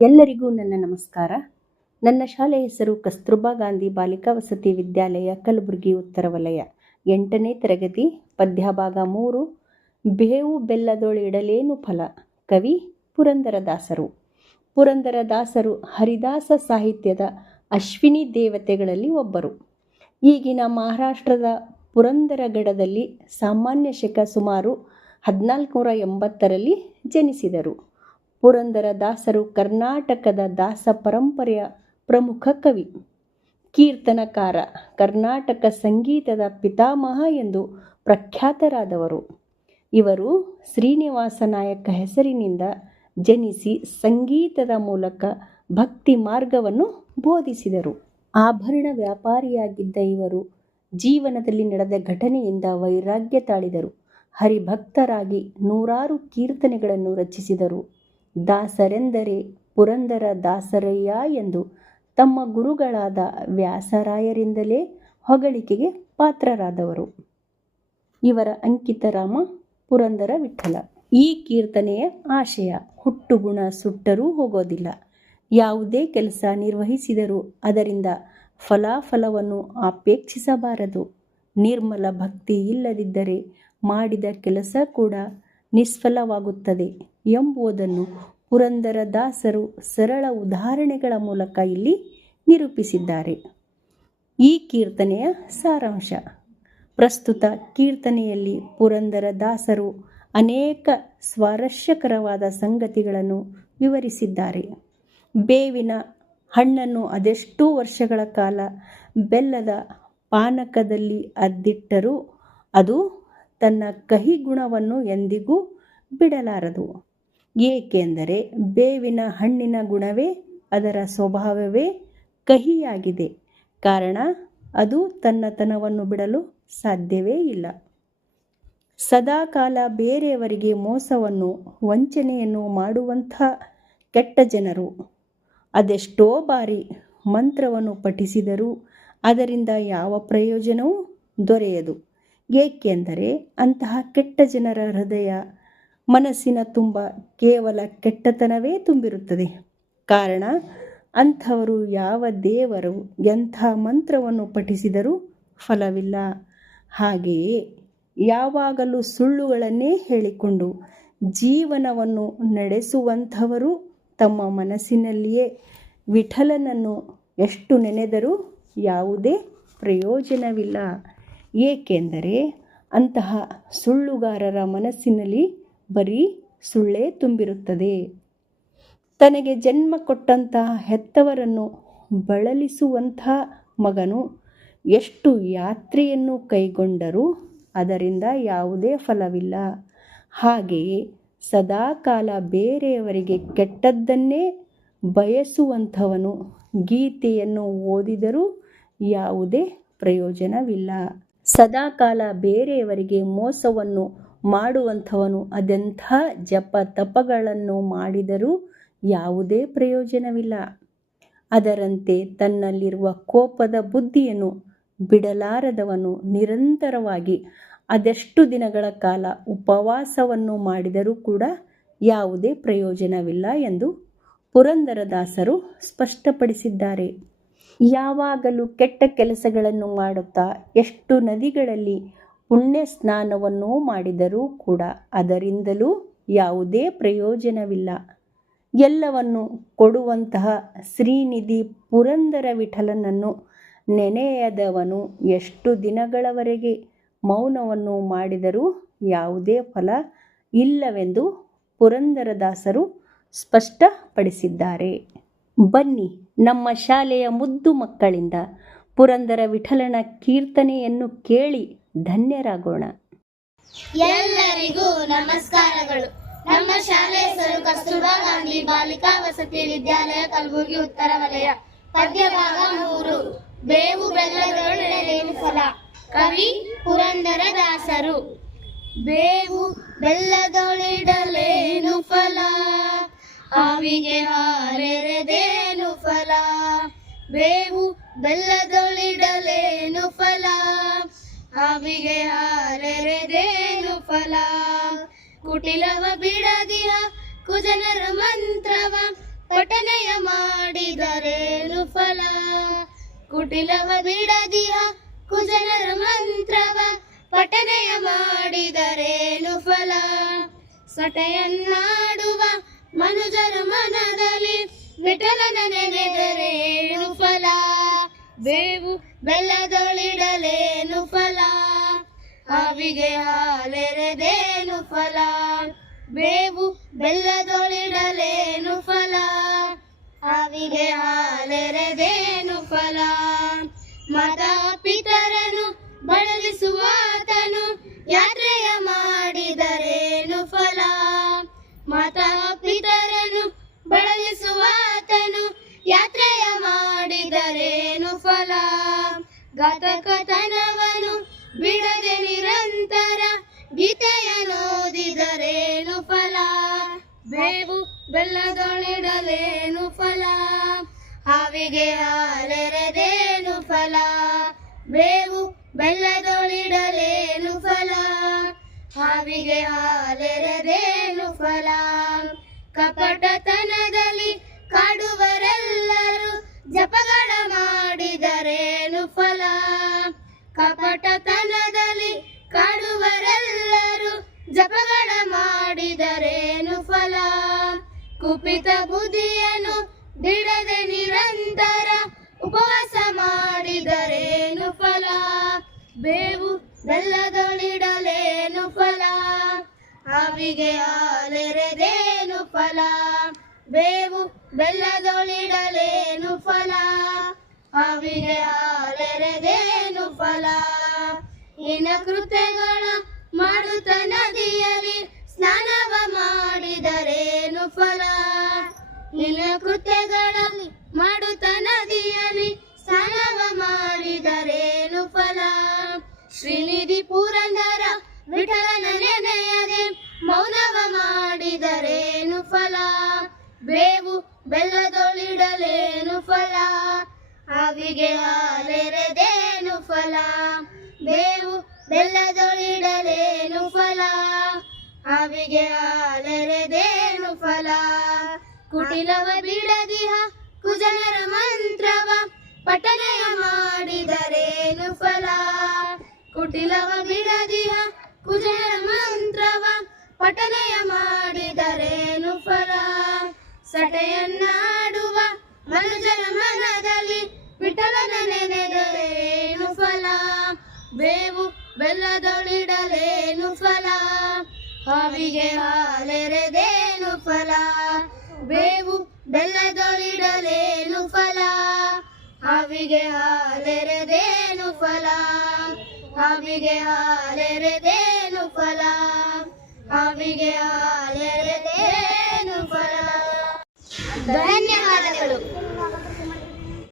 ಎಲ್ಲರಿಗೂ ನನ್ನ ನಮಸ್ಕಾರ. ನನ್ನ ಶಾಲೆ ಹೆಸರು ಕಸ್ತೂರ್ಬಾ ಗಾಂಧಿ ಬಾಲಿಕಾ ವಸತಿ ವಿದ್ಯಾಲಯ, ಕಲಬುರಗಿ, ಉತ್ತರ ವಲಯ. ಎಂಟನೇ ತರಗತಿ, ಪದ್ಯಭಾಗ ಮೂರು, ಬೇವು ಬೆಲ್ಲದೊಳಿಡಲೇನು ಫಲ? ಕವಿ ಪುರಂದರದಾಸರು ಪುರಂದರದಾಸರು ಹರಿದಾಸ ಸಾಹಿತ್ಯದ ಅಶ್ವಿನಿ ದೇವತೆಗಳಲ್ಲಿ ಒಬ್ಬರು. ಈಗಿನ ಮಹಾರಾಷ್ಟ್ರದ ಪುರಂದರಗಡದಲ್ಲಿ ಸಾಮಾನ್ಯ ಶಕ ಸುಮಾರು ಹದಿನಾಲ್ಕುನೂರ ಎಂಬತ್ತರಲ್ಲಿ ಜನಿಸಿದರು. ಪುರಂದರದಾಸರು ಕರ್ನಾಟಕದ ದಾಸ ಪರಂಪರೆಯ ಪ್ರಮುಖ ಕವಿ. ಕೀರ್ತನಕಾರ, ಕರ್ನಾಟಕ ಸಂಗೀತದ ಪಿತಾಮಹ ಎಂದು ಪ್ರಖ್ಯಾತರಾದವರು. ಇವರು ಶ್ರೀನಿವಾಸ ನಾಯಕ ಹೆಸರಿನಿಂದ ಜನಿಸಿ ಸಂಗೀತದ ಮೂಲಕ ಭಕ್ತಿ ಮಾರ್ಗವನ್ನು ಬೋಧಿಸಿದರು. ಆಭರಣ ವ್ಯಾಪಾರಿಯಾಗಿದ್ದ ಇವರು ಜೀವನದಲ್ಲಿ ನಡೆದ ಘಟನೆಯಿಂದ ವೈರಾಗ್ಯ ತಾಳಿದರು. ಹರಿಭಕ್ತರಾಗಿ ನೂರಾರು ಕೀರ್ತನೆಗಳನ್ನು ರಚಿಸಿದರು. ದಾಸರೆಂದರೆ ಪುರಂದರ ದಾಸರಯ್ಯ ಎಂದು ತಮ್ಮ ಗುರುಗಳಾದ ವ್ಯಾಸರಾಯರಿಂದಲೇ ಹೊಗಳಿಕೆಗೆ ಪಾತ್ರರಾದವರು. ಇವರ ಅಂಕಿತರಾಮ ಪುರಂದರ ವಿಠಲ. ಈ ಕೀರ್ತನೆಯ ಆಶಯ ಹುಟ್ಟುಗುಣ ಸುಟ್ಟರೂ ಹೋಗೋದಿಲ್ಲ. ಯಾವುದೇ ಕೆಲಸ ನಿರ್ವಹಿಸಿದರೂ ಅದರಿಂದ ಫಲಾಫಲವನ್ನು ಅಪೇಕ್ಷಿಸಬಾರದು. ನಿರ್ಮಲ ಭಕ್ತಿ ಇಲ್ಲದಿದ್ದರೆ ಮಾಡಿದ ಕೆಲಸ ಕೂಡ ನಿಷ್ಫಲವಾಗುತ್ತದೆ. ಎಂಬುದನ್ನು ಪುರಂದರದಾಸರು ಸರಳ ಉದಾಹರಣೆಗಳ ಮೂಲಕ ಇಲ್ಲಿ ನಿರೂಪಿಸಿದ್ದಾರೆ. ಈ ಕೀರ್ತನೆಯ ಸಾರಾಂಶ. ಪ್ರಸ್ತುತ ಕೀರ್ತನೆಯಲ್ಲಿ ಪುರಂದರದಾಸರು ಅನೇಕ ಸ್ವಾರಸ್ಯಕರವಾದ ಸಂಗತಿಗಳನ್ನು ವಿವರಿಸಿದ್ದಾರೆ. ಬೇವಿನ ಹಣ್ಣನ್ನು ಅದೆಷ್ಟೋ ವರ್ಷಗಳ ಕಾಲ ಬೆಲ್ಲದ ಪಾನಕದಲ್ಲಿ ಅದ್ದಿಟ್ಟರೂ ಅದು ತನ್ನ ಕಹಿ ಗುಣವನ್ನು ಎಂದಿಗೂ ಬಿಡಲಾರದು. ಏಕೆಂದರೆ ಬೇವಿನ ಹಣ್ಣಿನ ಗುಣವೇ ಅದರ ಸ್ವಭಾವವೇ ಕಹಿಯಾಗಿದೆ. ಕಾರಣ, ಅದು ತನ್ನತನವನ್ನು ಬಿಡಲು ಸಾಧ್ಯವೇ ಇಲ್ಲ. ಸದಾಕಾಲ ಬೇರೆಯವರಿಗೆ ಮೋಸವನ್ನು, ವಂಚನೆಯನ್ನು ಮಾಡುವಂಥ ಕೆಟ್ಟ ಜನರು. ಅದೆಷ್ಟೋ ಬಾರಿ ಮಂತ್ರವನ್ನು ಪಠಿಸಿದರೂ ಅದರಿಂದ ಯಾವ ಪ್ರಯೋಜನವೂ ದೊರೆಯದು. ಏಕೆಂದರೆ ಅಂತಹ ಕೆಟ್ಟ ಜನರ ಹೃದಯ ಮನಸ್ಸಿನ ತುಂಬ ಕೇವಲ ಕೆಟ್ಟತನವೇ ತುಂಬಿರುತ್ತದೆ. ಕಾರಣ, ಅಂಥವರು ಯಾವ ದೇವರು ಎಂಥ ಮಂತ್ರವನ್ನು ಪಠಿಸಿದರೂ ಫಲವಿಲ್ಲ. ಹಾಗೆಯೇ ಯಾವಾಗಲೂ ಸುಳ್ಳುಗಳನ್ನೇ ಹೇಳಿಕೊಂಡು ಜೀವನವನ್ನು ನಡೆಸುವಂಥವರು ತಮ್ಮ ಮನಸ್ಸಿನಲ್ಲಿಯೇ ವಿಠಲನನ್ನು ಎಷ್ಟು ನೆನೆದರೂ ಯಾವುದೇ ಪ್ರಯೋಜನವಿಲ್ಲ. ಏಕೆಂದರೆ ಅಂತಹ ಸುಳ್ಳುಗಾರರ ಮನಸ್ಸಿನಲ್ಲಿ ಬರೀ ಸುಳ್ಳೇ ತುಂಬಿರುತ್ತದೆ. ತನಗೆ ಜನ್ಮ ಕೊಟ್ಟಂತಹ ಹೆತ್ತವರನ್ನು ಬಳಲಿಸುವಂಥ ಮಗನು ಎಷ್ಟು ಯಾತ್ರೆಯನ್ನು ಕೈಗೊಂಡರೂ ಅದರಿಂದ ಯಾವುದೇ ಫಲವಿಲ್ಲ. ಹಾಗೆಯೇ ಸದಾಕಾಲ ಬೇರೆಯವರಿಗೆ ಕೆಟ್ಟದ್ದನ್ನೇ ಬಯಸುವಂಥವನು ಗೀತೆಯನ್ನು ಓದಿದರೂ ಯಾವುದೇ ಪ್ರಯೋಜನವಿಲ್ಲ. ಸದಾಕಾಲ ಬೇರೆಯವರಿಗೆ ಮೋಸವನ್ನು ಮಾಡುವಂಥವನು ಅದೆಂಥ ಜಪ ತಪಗಳನ್ನು ಮಾಡಿದರೂ ಯಾವುದೇ ಪ್ರಯೋಜನವಿಲ್ಲ. ಅದರಂತೆ ತನ್ನಲ್ಲಿರುವ ಕೋಪದ ಬುದ್ಧಿಯನ್ನು ಬಿಡಲಾರದವನು ನಿರಂತರವಾಗಿ ಅದೆಷ್ಟು ದಿನಗಳ ಕಾಲ ಉಪವಾಸವನ್ನು ಮಾಡಿದರೂ ಕೂಡ ಯಾವುದೇ ಪ್ರಯೋಜನವಿಲ್ಲ ಎಂದು ಪುರಂದರದಾಸರು ಸ್ಪಷ್ಟಪಡಿಸಿದ್ದಾರೆ. ಯಾವಾಗಲೂ ಕೆಟ್ಟ ಕೆಲಸಗಳನ್ನು ಮಾಡುತ್ತಾ ಎಷ್ಟು ನದಿಗಳಲ್ಲಿ ಪುಣ್ಯ ಸ್ನಾನವನ್ನು ಮಾಡಿದರೂ ಕೂಡ ಅದರಿಂದಲೂ ಯಾವುದೇ ಪ್ರಯೋಜನವಿಲ್ಲ. ಎಲ್ಲವನ್ನು ಕೊಡುವಂತಹ ಶ್ರೀನಿಧಿ ಪುರಂದರ ವಿಠಲನನ್ನು ನೆನೆಯದವನು ಎಷ್ಟು ದಿನಗಳವರೆಗೆ ಮೌನವನ್ನು ಮಾಡಿದರೂ ಯಾವುದೇ ಫಲ ಇಲ್ಲವೆಂದು ಪುರಂದರದಾಸರು ಸ್ಪಷ್ಟಪಡಿಸಿದ್ದಾರೆ. ಬನ್ನಿ ನಮ್ಮ ಶಾಲೆಯ ಮುದ್ದು ಮಕ್ಕಳಿಂದ ಪುರಂದರ ವಿಠಲನ ಕೀರ್ತನೆಯನ್ನು ಕೇಳಿ ಧನ್ಯರಾಗೋಣ. ಎಲ್ಲರಿಗೂ ನಮಸ್ಕಾರಗಳು. ನಮ್ಮ ಶಾಲೆ ಹೆಸರು ಕಸ್ತೂರ್ಬಾ ಗಾಂಧಿ ಬಾಲಿಕಾ ವಸತಿ ವಿದ್ಯಾಲಯ, ಕಲಬುರಗಿ, ಉತ್ತರ ವಲಯ. ಪದ್ಯಭಾಗ ಮೂರು. ಬೇವು ಬೆಲ್ಲದೊಳಡಲೇನು ಫಲ. ಕವಿ ಪುರಂದರ ದಾಸರು. ಬೇವು ಬೆಲ್ಲದೊಳಿಡಲೇನು ಫಲ? ಆವಿಗೆ ಹಾರೆರೆದೇನು ಫಲ? ಬೇವು ಬೆಲ್ಲದೊಳಿಡಲೇನು ಫಲ? ಹಾವಿಗೆ ಹಾರೆರೆದೇನು ಫಲ? ಕುಟಿಲವ ಬಿಡದಿಹ ಕುಜನರ ಮಂತ್ರವ, ಪಠನೆಯ ಮಾಡಿದರೇನು ಫಲ? ಕುಟಿಲವ ಬಿಡದಿಯ ಕುಜನರ ಮಂತ್ರವ, ಪಠನೆಯ ಮಾಡಿದರೇನು ಫಲ? ಸಟೆಯನ್ನಾಡುವ ಮನುಜರ ಮನದಲ್ಲಿ ವಿಠಲನ ನೆನೆದರೇನು ಫಲ? ಬೇವು ಬೆಲ್ಲದೊಳಿಡಲೇನು ಫಲ? ಅವಿಗೆ ಹಾಲೆರೆದೇನು ಫಲ? ಬೇವು ಬೆಲ್ಲದೊಳಿಡಲೇನು ಫಲ? ಅವಿಗೆ ಹಾಲೆರೆದೇನು ಫಲ? ಮತ ಪಿತರನು ಬಳಲಿಸುವಾತನು, ಯಾತ್ರೆಯ ಮಾಡಿದರೇನು ಫಲ? ಮತ ಪಿತರನು ಬಳಲಿಸುವಾತನು, ಯಾತ್ರೆಯ ಘಾತಕತನವನು ಬಿಡದೆ ನಿರಂತರ ಗೀತೆಯ ನೋದಿದರೇನು ಫಲ? ಬೇವು ಬೆಲ್ಲದೊಳಿಡಲೇನು ಫಲ? ಹಾವಿಗೆ ಹಾಲೆರೆದೇನು ಫಲ? ಬೇವು ಬೆಲ್ಲದೊಳಿಡಲೇನು ಫಲ? ಹಾವಿಗೆ ಹಾಲೆರೆದೇನು ಫಲ? ಕಪಟತನದಲ್ಲಿ ಜಪಗಳ ಮಾಡಿದರೇನು ಫಲ? ಕುಪಿತ ಬುದಿಯನು ಬಿಡದೆ ನಿರಂತರ ಉಪವಾಸ ಮಾಡಿದರೇನು ಫಲ? ಬೇವು ಬೆಲ್ಲದೊಳಿಡಲೇನು ಫಲ? ಅವಿಗೆ ಹಾಲೆರೆದೇನು ಫಲ? ಬೇವು ಬೆಲ್ಲದೊಳಿಡಲೇನು ಫಲ? ಅವಿಗೆ ಹಾಲೆರೆದೇನು ಫಲ? ಇನ ಕೃತ್ಯಗಳ ಮಾಡುತ್ತ ನದಿಯಲ್ಲಿ ಸ್ನಾನವ ಮಾಡಿದರೇನು ಫಲ? ನಿನ್ನ ಕೃತ್ಯಗಳಲ್ಲಿ ಮಾಡುತ್ತ ನದಿಯಲ್ಲಿ ಸ್ನಾನವ ಮಾಡಿದರೇನು ಫಲ? ಶ್ರೀನಿಧಿ ಪುರಂದರ ವಿಠಲನ ನೆನೆಯದೆ ಮೌನವ ಮಾಡಿದರೇನು ಫಲ? ಬೇವು ಬೆಲ್ಲದೊಳಿಡಲೇನು ಫಲ? ಅವಿಗೆ ಹಾಲೆರೆದೇನು ಫಲ? ಬೇವು ಬೆಲ್ಲದೊಳಿಡಲೇನು ಫಲ? ಹಾವಿಗೆ ಹಾಲೆರೆದೇನು ಫಲ? ಕುಟಿಲವ ಬಿಡದಿಹ ಕುಜನರ ಮಂತ್ರವ, ಪಠನೆಯ ಮಾಡಿದರೇನು ಫಲ? ಕುಟಿಲವ ಬಿಡದಿಹ ಕುಜನರ ಮಂತ್ರವ, ಪಠನೆಯ ಮಾಡಿದರೇನು ಫಲ? ಸಟೆಯನ್ನಾಡುವ ಮನುಜನ ಮನದಲ್ಲಿ ವಿಠಲನ ನೆನೆದರೇನು ಫಲ? ಬೇವು ಬೆಲ್ಲದೊಳಿಡಲೇನು ಫಲ? ಹಾವಿಗೆ ಹಾಲೆರೆದೇನು ಫಲ? ಬೇವು ಬೆಲ್ಲದೊಳಿಡಲೇನು ಫಲ? ಹಾವಿಗೆ ಹಾಲೆರೆದೇನು ಫಲ? ಹಾವಿಗೆ ಹಾಲೆರೆದೇನು ಫಲ? ಹಾವಿಗೆ ಹಾಲೆರೆದೇನು ಫಲ? ಧನ್ಯವಾದಗಳು.